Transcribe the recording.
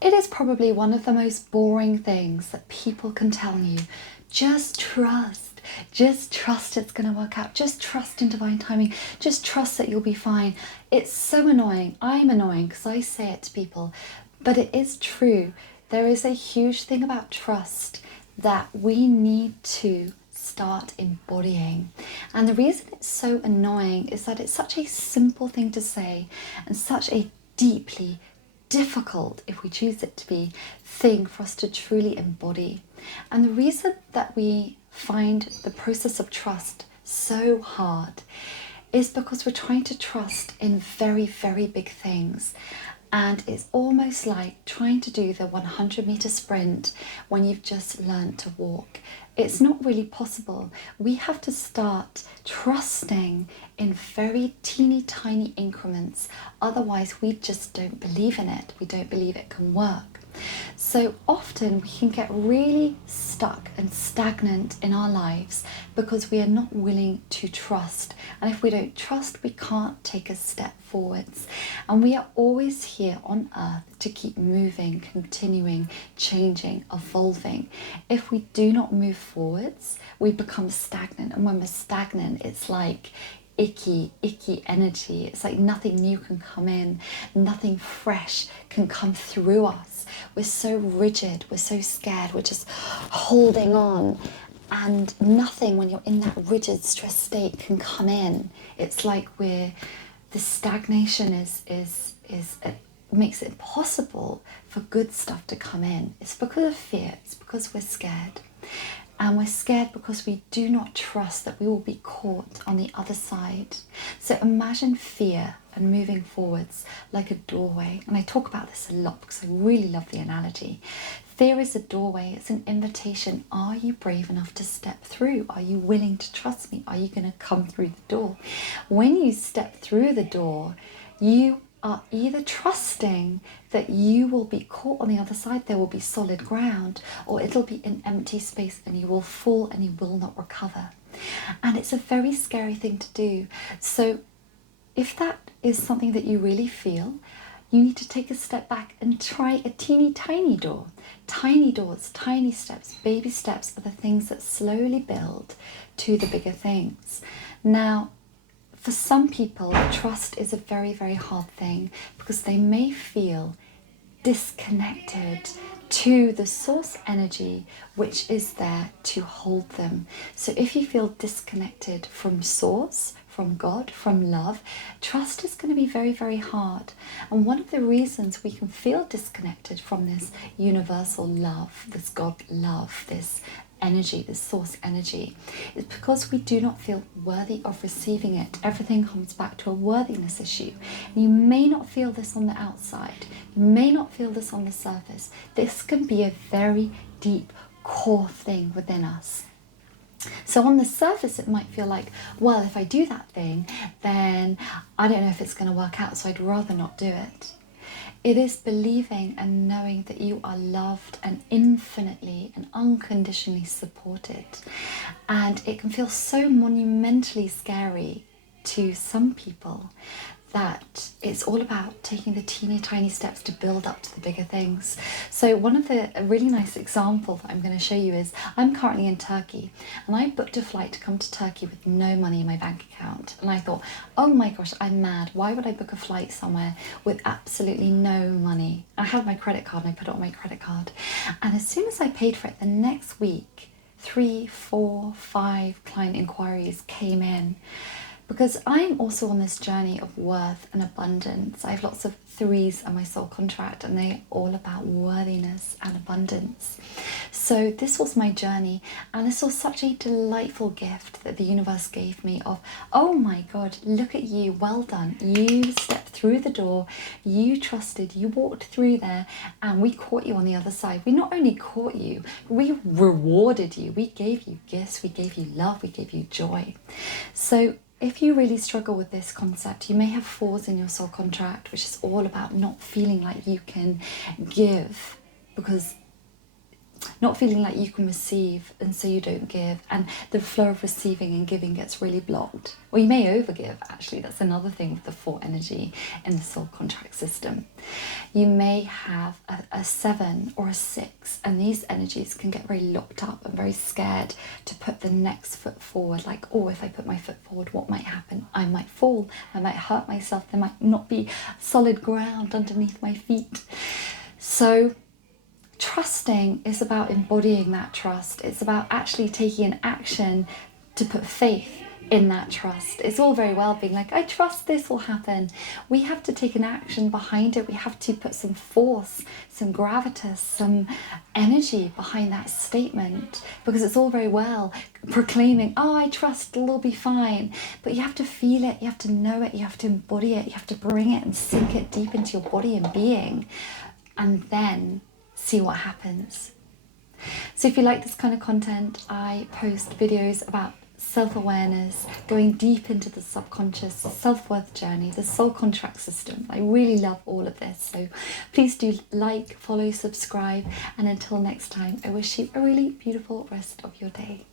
It is probably one of the most boring things that people can tell you. Just trust. Just trust it's going to work out. Just trust in divine timing. Just trust that you'll be fine. It's so annoying. I'm annoying because I say it to people, but it is true. There is a huge thing about trust that we need to start embodying. And the reason it's so annoying is that it's such a simple thing to say and such a deeply difficult, if we choose it to be, thing for us to truly embody. And the reason that we find the process of trust so hard is because we're trying to trust in very, very big things. And it's almost like trying to do the 100-meter sprint when you've just learned to walk. It's not really possible. We have to start trusting in very teeny tiny increments. Otherwise, we just don't believe in it. We don't believe it can work. So often we can get really stuck and stagnant in our lives because we are not willing to trust. And if we don't trust, we can't take a step forwards. And we are always here on earth to keep moving, continuing, changing, evolving. If we do not move forwards, we become stagnant. And when we're stagnant, it's like icky energy. It's like nothing new can come in, nothing fresh can come through us. We're so rigid, we're so scared, we're just holding on, and nothing, when you're in that rigid stress state, can come in. It's like the stagnation makes it impossible for good stuff to come in. It's because of fear, it's because we're scared. And we're scared because we do not trust that we will be caught on the other side. So imagine fear and moving forwards like a doorway. And I talk about this a lot because I really love the analogy. Fear is a doorway. It's an invitation. Are you brave enough to step through? Are you willing to trust me? Are you going to come through the door? When you step through the door, you are either trusting that you will be caught on the other side, there will be solid ground, or it'll be an empty space and you will fall and you will not recover. And it's a very scary thing to do. So if that is something that you really feel, you need to take a step back and try a teeny tiny door. Tiny doors, tiny steps, baby steps are the things that slowly build to the bigger things. Now, for some people, trust is a very, very hard thing because they may feel disconnected to the source energy which is there to hold them. So if you feel disconnected from source, from God, from love, trust is going to be very, very hard. And one of the reasons we can feel disconnected from this universal love, this God love, this energy, this source energy, is because we do not feel worthy of receiving it. Everything comes back to a worthiness issue. And you may not feel this on the outside. You may not feel this on the surface. This can be a very deep core thing within us. So on the surface, it might feel like, well, if I do that thing, then I don't know if it's going to work out, so I'd rather not do it. It is believing and knowing that you are loved and infinitely and unconditionally supported. And it can feel so monumentally scary to some people that it's all about taking the teeny tiny steps to build up to the bigger things. So one of a really nice example that I'm going to show you is I'm currently in Turkey and I booked a flight to come to Turkey with no money in my bank account. And I thought, oh my gosh, I'm mad. Why would I book a flight somewhere with absolutely no money? I had my credit card and I put it on my credit card. And as soon as I paid for it, the next week, 3, 4, 5 client inquiries came in. Because I'm also on this journey of worth and abundance. I have lots of 3s on my soul contract and they're all about worthiness and abundance. So this was my journey, and this was such a delightful gift that the universe gave me of, oh my God, look at you, well done. You stepped through the door, you trusted, you walked through there, and we caught you on the other side. We not only caught you, we rewarded you. We gave you gifts, we gave you love, we gave you joy. So if you really struggle with this concept, you may have 4s in your soul contract, which is all about not feeling like you can give because not feeling like you can receive, and so you don't give, and the flow of receiving and giving gets really blocked. Or you may overgive, actually. That's another thing with the 4 energy in the soul contract system. You may have a 7 or a 6, and these energies can get very locked up and very scared to put the next foot forward. Like, oh, if I put my foot forward, what might happen? I might fall, I might hurt myself, there might not be solid ground underneath my feet. So trusting is about embodying that trust. It's about actually taking an action to put faith in that trust. It's all very well being like, I trust this will happen. We have to take an action behind it. We have to put some force, some gravitas, some energy behind that statement, because it's all very well proclaiming, oh, I trust it'll all be fine. But you have to feel it, you have to know it, you have to embody it, you have to bring it and sink it deep into your body and being, and then see what happens. So if you like this kind of content, I post videos about self-awareness, going deep into the subconscious, self-worth journey, the soul contract system. I really love all of this. So please do like, follow, subscribe, and until next time, I wish you a really beautiful rest of your day.